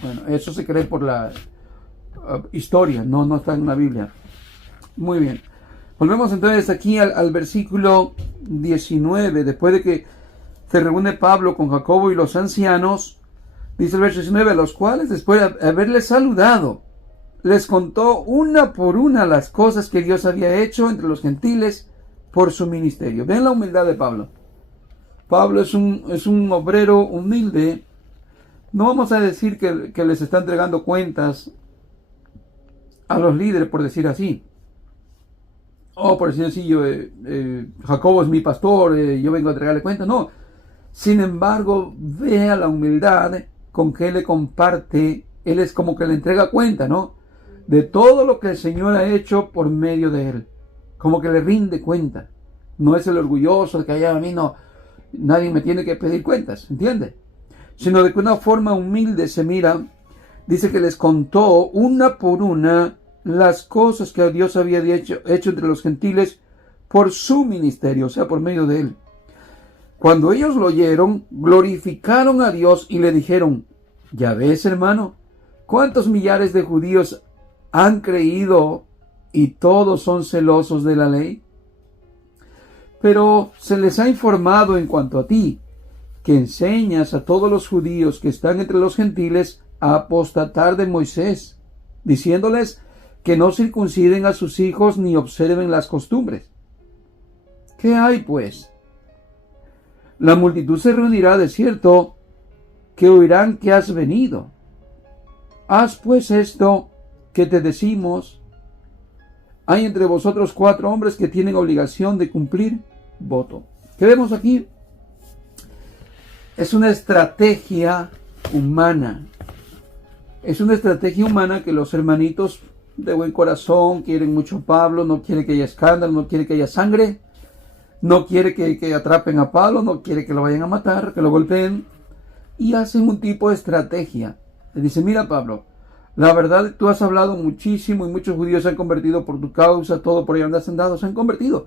Bueno, eso se cree por la historia, no está en la Biblia. Muy bien. Volvemos entonces aquí al versículo 19. Después de que se reúne Pablo con Jacobo y los ancianos, dice el verso 19, a los cuales después de haberles saludado, les contó una por una las cosas que Dios había hecho entre los gentiles por su ministerio. Ven la humildad de Pablo. Pablo es un obrero humilde. No vamos a decir que les está entregando cuentas a los líderes, por decir así. O por decir así, Jacobo es mi pastor, yo vengo a entregarle cuentas. No. Sin embargo, vea la humildad con que él le comparte. Él es como que le entrega cuenta, ¿no? De todo lo que el Señor ha hecho por medio de él. Como que le rinde cuenta. No es el orgulloso de que allá a mí no, nadie me tiene que pedir cuentas, ¿entiende? Sino de que una forma humilde se mira, dice que les contó una por una las cosas que Dios había hecho entre los gentiles por su ministerio, o sea, por medio de él. Cuando ellos lo oyeron, glorificaron a Dios y le dijeron, ya ves, hermano, cuántos millares de judíos han creído y todos son celosos de la ley. Pero se les ha informado en cuanto a ti, que enseñas a todos los judíos que están entre los gentiles a apostatar de Moisés, diciéndoles que no circunciden a sus hijos ni observen las costumbres. ¿Qué hay, pues? La multitud se reunirá de cierto, que oirán que has venido. Haz pues esto que te decimos. Hay entre vosotros 4 hombres que tienen obligación de cumplir voto. ¿Qué vemos aquí? Es una estrategia humana. Es una estrategia humana que los hermanitos de buen corazón quieren mucho a Pablo, no quiere que haya escándalo, no quiere que haya sangre, no quiere que atrapen a Pablo, no quiere que lo vayan a matar, que lo golpeen, y hacen un tipo de estrategia. Le dice, mira Pablo, la verdad tú has hablado muchísimo y muchos judíos se han convertido por tu causa, todo por ahí andas andado, se han convertido,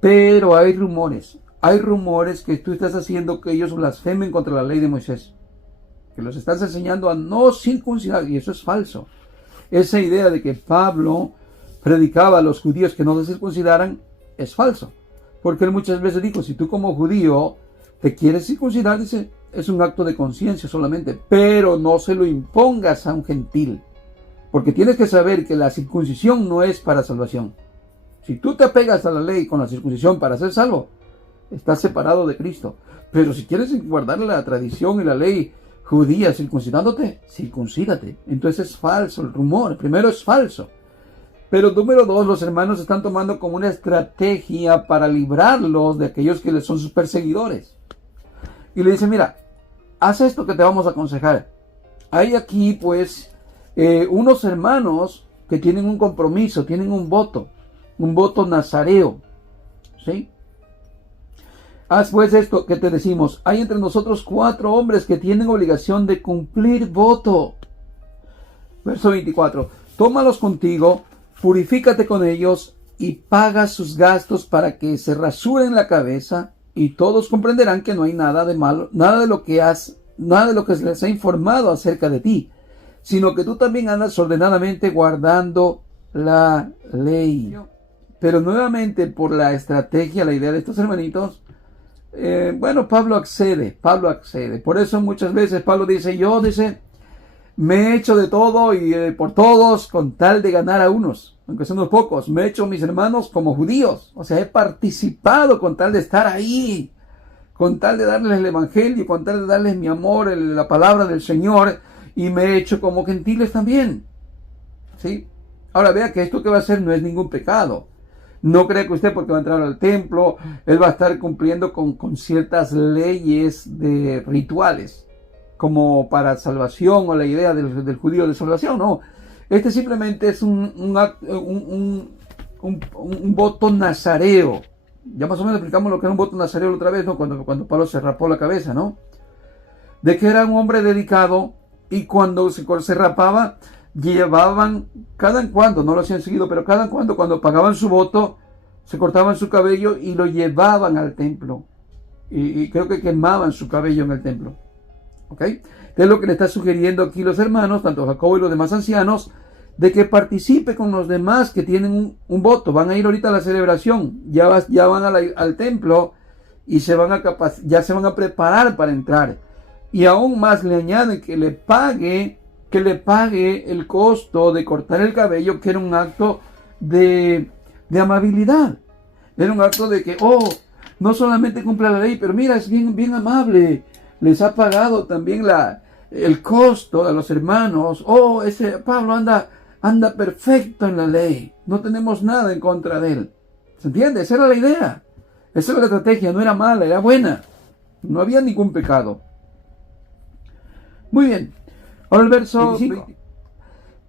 pero hay rumores que tú estás haciendo que ellos blasfemen contra la ley de Moisés, que los estás enseñando a no circuncidar, y eso es falso. Esa idea de que Pablo predicaba a los judíos que no se circuncidaran es falso, porque él muchas veces dijo, si tú como judío te quieres circuncidar, dice, es un acto de conciencia solamente, pero no se lo impongas a un gentil, porque tienes que saber que la circuncisión no es para salvación. Si tú te apegas a la ley con la circuncisión para ser salvo, estás separado de Cristo. Pero si quieres guardar la tradición y la ley judía circuncidándote, circuncídate. Entonces es falso el rumor. Primero es falso. Pero número 2, los hermanos están tomando como una estrategia para librarlos de aquellos que les son sus perseguidores. Y le dicen, mira, haz esto que te vamos a aconsejar. Hay aquí pues unos hermanos que tienen un compromiso, tienen un voto nazareo. ¿Sí? Haz pues esto que te decimos. Hay entre nosotros 4 hombres que tienen obligación de cumplir voto. Verso 24. Tómalos contigo, purifícate con ellos y paga sus gastos para que se rasuren la cabeza, y todos comprenderán que no hay nada de malo, nada de lo que se les ha informado acerca de ti, sino que tú también andas ordenadamente guardando la ley. Pero nuevamente por la estrategia, la idea de estos hermanitos, Pablo accede. Por eso muchas veces Pablo dice, me he hecho de todo y por todos con tal de ganar a unos, aunque son unos pocos. Me he hecho mis hermanos como judíos, o sea, he participado con tal de estar ahí, con tal de darles el evangelio, con tal de darles mi amor, la palabra del Señor, y me he hecho como gentiles también. ¿Sí? Ahora vea que esto que va a hacer no es ningún pecado. No cree que usted, porque va a entrar al templo, él va a estar cumpliendo con ciertas leyes de rituales, como para salvación, o la idea del judío de salvación. No, este simplemente es un voto nazareo. Ya más o menos explicamos lo que era un voto nazareo la otra vez, ¿no? Cuando Pablo se rapó la cabeza, ¿no? De que era un hombre dedicado, y cuando se rapaba, llevaban, cada en cuando, no lo hacían seguido, pero cada en cuando pagaban su voto, se cortaban su cabello y lo llevaban al templo. Y creo que quemaban su cabello en el templo. ¿Ok? ¿Qué es lo que le está sugiriendo aquí los hermanos, tanto Jacobo y los demás ancianos? De que participe con los demás que tienen un voto. Van a ir ahorita a la celebración. Ya van al templo y ya se van a preparar para entrar. Y aún más le añaden que le pague el costo de cortar el cabello, que era un acto de amabilidad. Era un acto de que, no solamente cumple la ley, pero mira, es bien amable. Les ha pagado también el costo a los hermanos. Ese Pablo anda perfecto en la ley. No tenemos nada en contra de él. ¿Se entiende? Esa era la idea. Esa era la estrategia. No era mala, era buena. No había ningún pecado. Muy bien. Ahora el verso 25.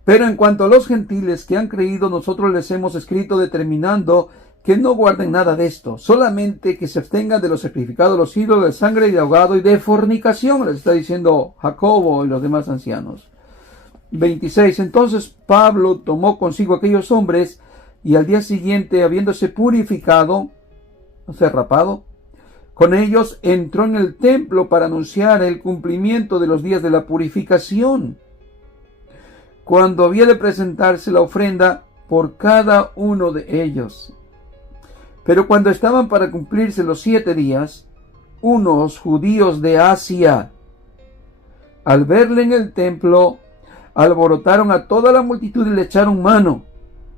Pero en cuanto a los gentiles que han creído, nosotros les hemos escrito determinando que no guarden nada de esto, solamente que se abstengan de los sacrificados, los ídolos, de sangre y de ahogado y de fornicación, les está diciendo Jacobo y los demás ancianos. 26. Entonces Pablo tomó consigo aquellos hombres y al día siguiente, habiéndose purificado, o sea, rapado, con ellos entró en el templo para anunciar el cumplimiento de los días de la purificación, cuando había de presentarse la ofrenda por cada uno de ellos. Pero cuando estaban para cumplirse los 7 días, unos judíos de Asia, al verle en el templo, alborotaron a toda la multitud y le echaron mano,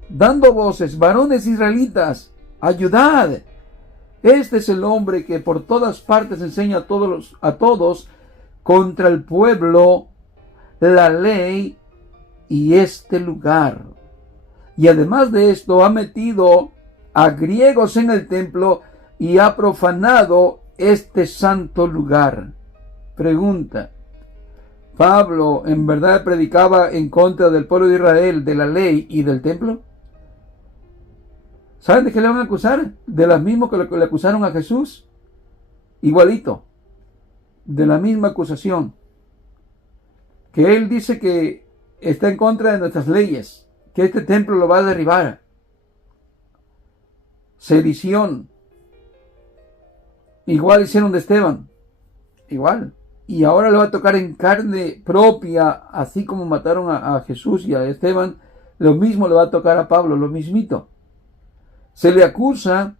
dando voces: varones israelitas, ayudad. Este es el hombre que por todas partes enseña a todos contra el pueblo, la ley y este lugar. Y además de esto ha metido a griegos en el templo y ha profanado este santo lugar. Pregunta: ¿Pablo en verdad predicaba en contra del pueblo de Israel, de la ley y del templo? ¿Saben de qué le van a acusar? De las mismas que le acusaron a Jesús. Igualito. De la misma acusación. Que él dice que está en contra de nuestras leyes, que este templo lo va a derribar. Sedición. Igual hicieron de Esteban. Igual. Y ahora le va a tocar en carne propia, así como mataron a Jesús y a Esteban, lo mismo le va a tocar a Pablo, lo mismito. Se le acusa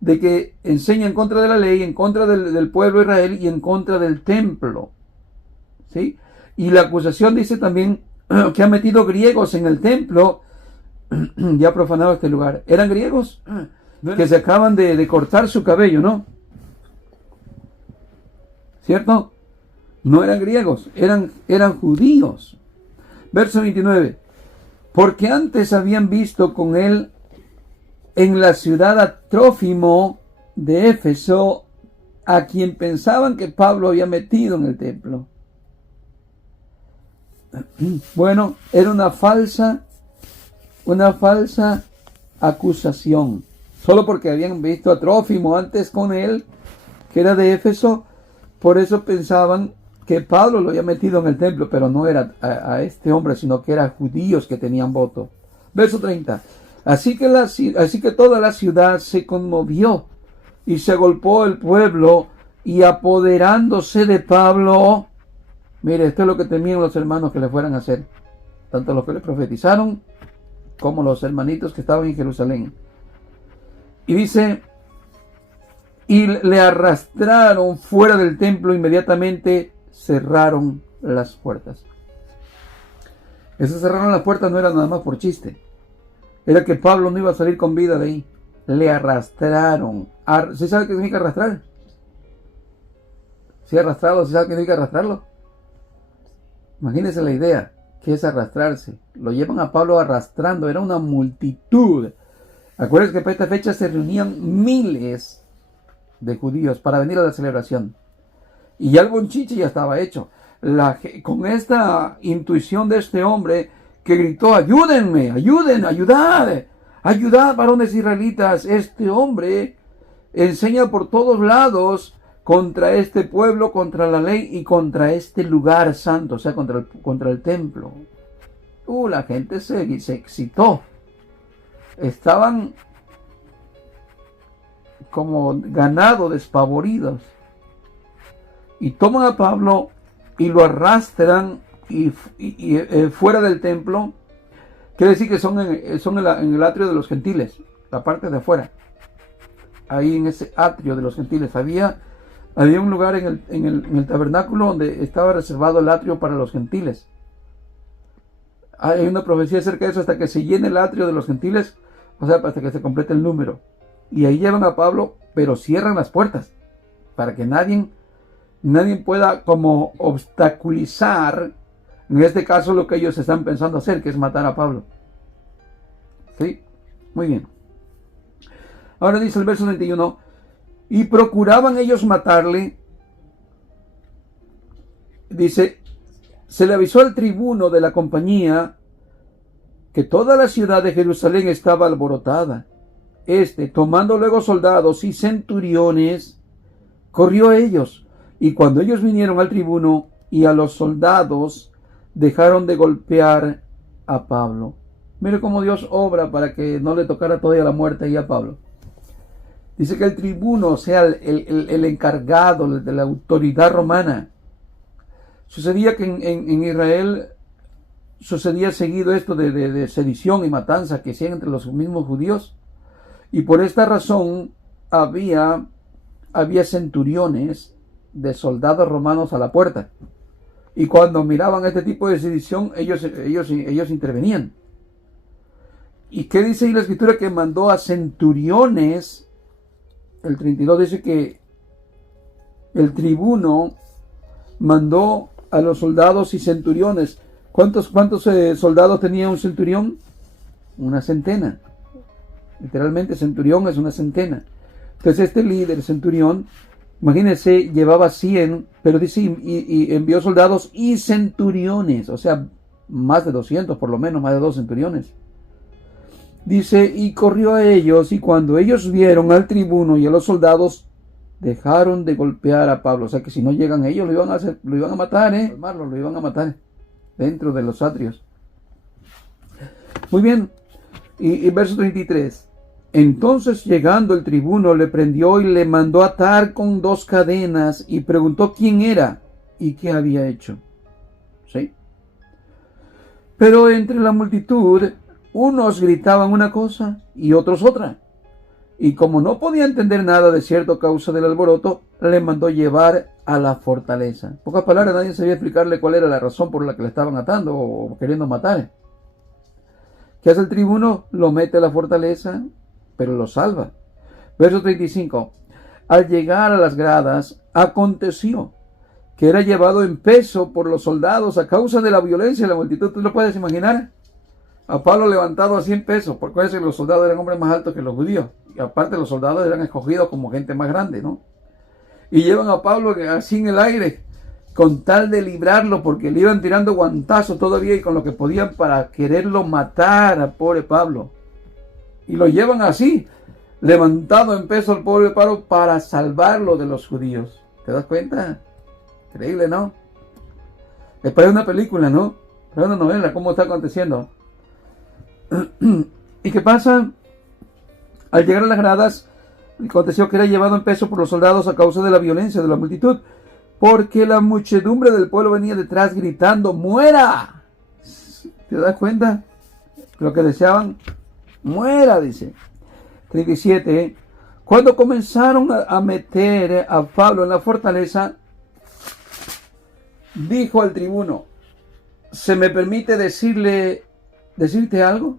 de que enseña en contra de la ley, en contra del pueblo de Israel y en contra del templo. ¿Sí? Y la acusación dice también que ha metido griegos en el templo y ha profanado este lugar. ¿Eran griegos? Que se acaban de cortar su cabello, ¿no? ¿Cierto? No eran griegos, eran judíos. Verso 29. Porque antes habían visto con él en la ciudad a Trófimo de Éfeso, a quien pensaban que Pablo había metido en el templo. Bueno, era una falsa acusación. Solo porque habían visto a Trófimo antes con él, que era de Éfeso, por eso pensaban que Pablo lo había metido en el templo, pero no era a este hombre, sino que eran judíos que tenían voto. Verso 30. Así que toda la ciudad se conmovió y se agolpó el pueblo, y apoderándose de Pablo, mire, esto es lo que temían los hermanos que le fueran a hacer, tanto los que le profetizaron como los hermanitos que estaban en Jerusalén. Y dice: y le arrastraron fuera del templo, inmediatamente cerraron las puertas. Eso cerraron las puertas no era nada más por chiste. Era que Pablo no iba a salir con vida de ahí. Le arrastraron. ¿Sí sabe qué significa arrastrar? ¿Sí arrastrado? ¿Sí sabe qué significa arrastrarlo? Imagínense la idea. ¿Qué es arrastrarse? Lo llevan a Pablo arrastrando. Era una multitud. Acuérdense que para esta fecha se reunían miles de judíos para venir a la celebración. Y ya el bonchiche ya estaba hecho. Con esta intuición de este hombre que gritó: ayúdenme, ayudad, varones israelitas. Este hombre enseña por todos lados contra este pueblo, contra la ley y contra este lugar santo, o sea, contra el templo. La gente se excitó. Estaban como ganado despavoridos. Y toman a Pablo y lo arrastran fuera del templo. Quiere decir que son en el atrio de los gentiles, la parte de afuera. Ahí en ese atrio de los gentiles había un lugar en el tabernáculo donde estaba reservado el atrio para los gentiles. Hay una profecía acerca de eso, hasta que se llene el atrio de los gentiles, o sea, hasta que se complete el número. Y ahí llevan a Pablo, pero cierran las puertas para que nadie pueda como obstaculizar, en este caso, lo que ellos están pensando hacer, que es matar a Pablo. ¿Sí? Muy bien. Ahora dice el verso 21, y procuraban ellos matarle. Dice, se le avisó al tribuno de la compañía que toda la ciudad de Jerusalén estaba alborotada. Tomando luego soldados y centuriones, corrió a ellos, y cuando ellos vinieron al tribuno y a los soldados, dejaron de golpear a Pablo. Mire cómo Dios obra para que no le tocara todavía la muerte ahí a Pablo. Dice que el tribuno, o sea, el encargado de la autoridad romana. Sucedía que en Israel sucedía seguido esto de sedición y matanza que hacían entre los mismos judíos. Y por esta razón había centuriones de soldados romanos a la puerta. Y cuando miraban este tipo de sedición, ellos intervenían. ¿Y qué dice ahí la escritura? Que mandó a centuriones. El 32 dice que el tribuno mandó a los soldados y centuriones. ¿Cuántos soldados tenía un centurión? Una centena. Literalmente centurión es una centena. Entonces este líder centurión, imagínense, llevaba 100, pero dice y envió soldados y centuriones, o sea, más de 200 por lo menos, más de 2 centuriones. Dice, y corrió a ellos, y cuando ellos vieron al tribuno y a los soldados, dejaron de golpear a Pablo. O sea que si no llegan ellos, lo iban a matar, lo iban a matar dentro de los atrios. Muy bien, y verso 33. Entonces llegando el tribuno le prendió y le mandó atar con 2 cadenas y preguntó quién era y qué había hecho. ¿Sí? Pero entre la multitud, unos gritaban una cosa y otros otra. Y como no podía entender nada de cierto a causa del alboroto, le mandó llevar a la fortaleza. En pocas palabras, nadie sabía explicarle cuál era la razón por la que le estaban atando o queriendo matar. ¿Qué hace el tribuno? Lo mete a la fortaleza, pero lo salva. Verso 35. Al llegar a las gradas, aconteció que era llevado en peso por los soldados a causa de la violencia de la multitud. ¿Tú lo puedes imaginar? A Pablo levantado a 100 pesos, porque los soldados eran hombres más altos que los judíos. Y aparte los soldados eran escogidos como gente más grande, ¿no? Y llevan a Pablo así en el aire, con tal de librarlo, porque le iban tirando guantazos todavía y con lo que podían para quererlo matar a pobre Pablo. Y lo llevan así, levantado en peso al pobre Pablo para salvarlo de los judíos. ¿Te das cuenta? Increíble, ¿no? Es para una película, ¿no? Para una novela, ¿cómo está aconteciendo? ¿Y qué pasa? Al llegar a las gradas, aconteció que era llevado en peso por los soldados a causa de la violencia de la multitud, porque la muchedumbre del pueblo venía detrás gritando, ¡muera! ¿Te das cuenta? Lo que deseaban, ¡muera! Dice. 37. Cuando comenzaron a meter a Pablo en la fortaleza, dijo al tribuno, ¿se me permite decirte algo?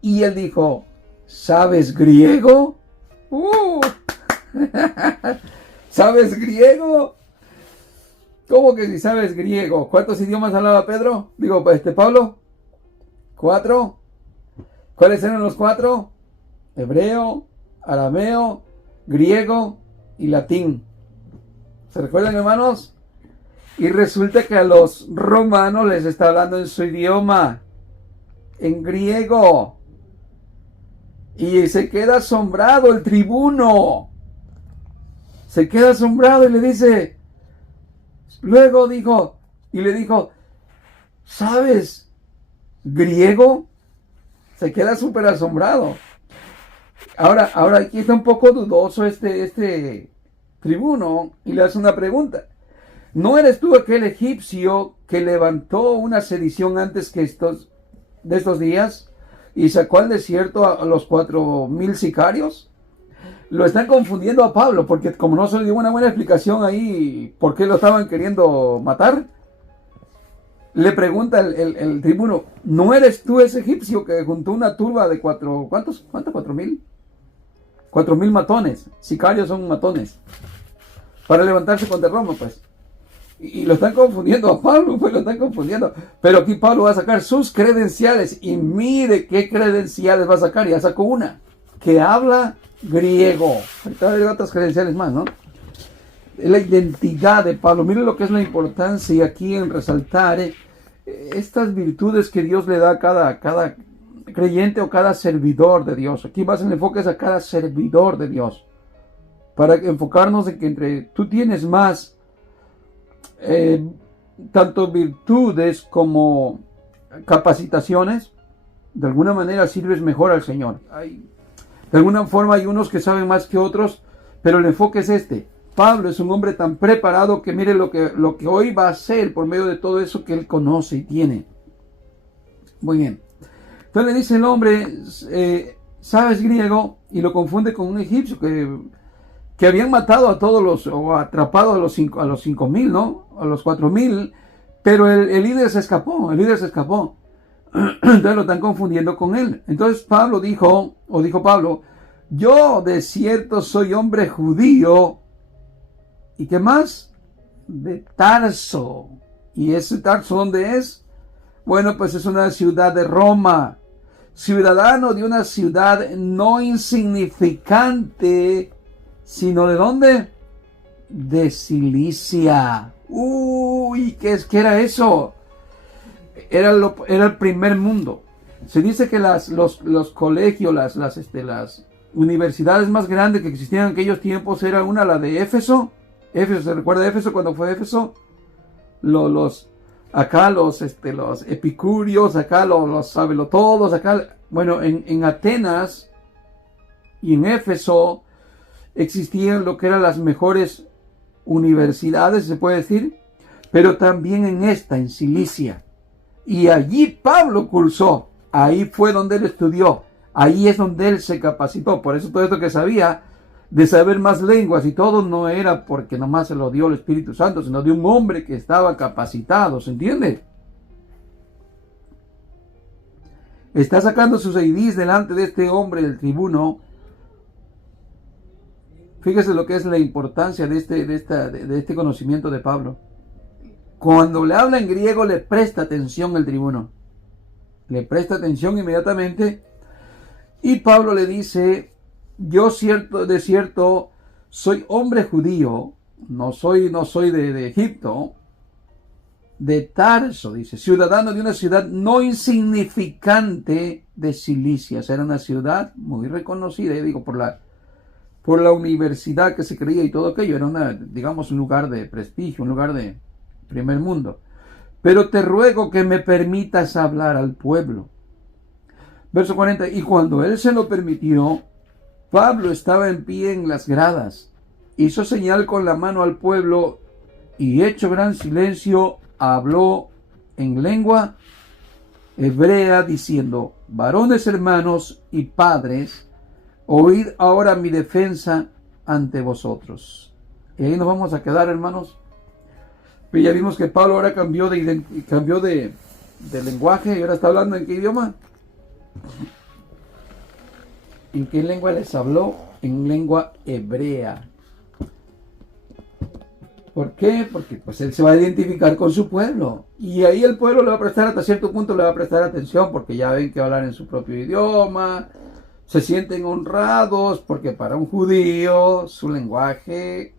Y él dijo, ¿sabes griego? ¿Sabes griego? ¿Cómo que si sabes griego? ¿Cuántos idiomas hablaba Pedro? Pablo. 4. ¿Cuáles eran los 4? Hebreo, arameo, griego y latín. ¿Se recuerdan, hermanos? Y resulta que a los romanos les está hablando en su idioma, en griego. Y se queda asombrado el tribuno. Se queda asombrado y le dice, luego le dijo, ¿sabes griego? Se queda súper asombrado. Ahora aquí está un poco dudoso este tribuno y le hace una pregunta. ¿No eres tú aquel egipcio que levantó una sedición antes que estos días y sacó al desierto a los 4,000 sicarios? Lo están confundiendo a Pablo porque como no se le dio una buena explicación ahí por qué lo estaban queriendo matar, le pregunta el tribuno, ¿no eres tú ese egipcio que juntó una turba de ¿cuántos? ¿4,000? 4,000 matones. Sicarios son matones. Para levantarse contra Roma, pues. Y lo están confundiendo a Pablo, pues lo están confundiendo. Pero aquí Pablo va a sacar sus credenciales. Y mire qué credenciales va a sacar. Ya sacó una. Que habla griego. Ahorita hay otras credenciales más, ¿no? La identidad de Pablo. Mire lo que es la importancia aquí en resaltar estas virtudes que Dios le da a cada creyente o cada servidor de Dios. Aquí más el enfoque es a cada servidor de Dios. Para enfocarnos en que entre tú tienes más tanto virtudes como capacitaciones, de alguna manera sirves mejor al Señor. De alguna forma hay unos que saben más que otros, pero el enfoque es este. Pablo es un hombre tan preparado que mire lo que hoy va a hacer por medio de todo eso que él conoce y tiene. Muy bien. Entonces le dice el hombre, sabes griego, y lo confunde con un egipcio que habían matado a todos o atrapado a los 5,000, ¿no? A los 4,000, pero el líder se escapó, Entonces lo están confundiendo con él. Entonces dijo Pablo, yo de cierto soy hombre judío, ¿y qué más? De Tarso. ¿Y ese Tarso dónde es? Bueno, pues es una ciudad de Roma, ciudadano de una ciudad no insignificante, sino ¿de dónde? De Cilicia. Uy, ¿qué era eso? Era el primer mundo. Se dice que los colegios, las universidades más grandes que existían en aquellos tiempos era la de Éfeso. ¿Se recuerda Éfeso cuando fue Éfeso? Los epicúreos, acá los sabelotodos, acá. Bueno, en Atenas y en Éfeso existían lo que eran las mejores universidades, se puede decir, pero también en Cilicia. Y allí Pablo cursó, ahí fue donde él estudió, ahí es donde él se capacitó. Por eso todo esto que sabía, de saber más lenguas y todo, no era porque nomás se lo dio el Espíritu Santo, sino de un hombre que estaba capacitado, ¿se entiende? Está sacando sus IDs delante de este hombre, el tribuno. Fíjese lo que es la importancia de este conocimiento de Pablo. Cuando le habla en griego, le presta atención el tribuno. Le presta atención inmediatamente. Y Pablo le dice, yo de cierto soy hombre judío, no soy de Egipto, de Tarso, dice, ciudadano de una ciudad no insignificante de Cilicia. O sea, era una ciudad muy reconocida, yo digo, por la universidad que se creía y todo aquello. Era un lugar de prestigio, un lugar de primer mundo. Pero te ruego que me permitas hablar al pueblo. Verso 40, y cuando él se lo permitió, Pablo estaba en pie en las gradas, hizo señal con la mano al pueblo y hecho gran silencio, habló en lengua hebrea diciendo, varones hermanos y padres, oíd ahora mi defensa ante vosotros. Y ahí nos vamos a quedar, hermanos. Pero ya vimos que Pablo ahora cambió de lenguaje y ahora está hablando ¿en qué idioma? ¿En qué lengua les habló? En lengua hebrea. ¿Por qué? Porque pues él se va a identificar con su pueblo. Y ahí el pueblo le va a prestar, hasta cierto punto le va a prestar atención, porque ya ven que hablan en su propio idioma, se sienten honrados, porque para un judío su lenguaje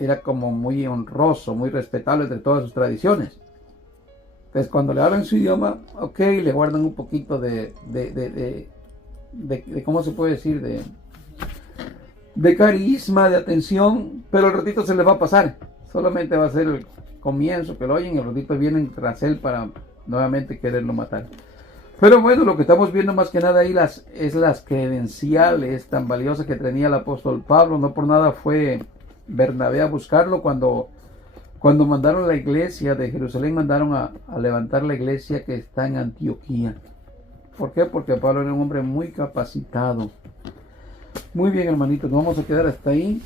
era como muy honroso, muy respetable entre todas sus tradiciones. Entonces cuando le hablan su idioma, ok, le guardan un poquito de ¿cómo se puede decir? De carisma, de atención, pero el ratito se les va a pasar. Solamente va a ser el comienzo que lo oyen y el ratito vienen tras él para nuevamente quererlo matar. Pero bueno, lo que estamos viendo más que nada ahí es las credenciales tan valiosas que tenía el apóstol Pablo. No por nada fue Bernabé a buscarlo cuando mandaron la iglesia de Jerusalén, mandaron a levantar la iglesia que está en Antioquía. ¿Por qué? Porque Pablo era un hombre muy capacitado. Muy bien, hermanitos, nos vamos a quedar hasta ahí.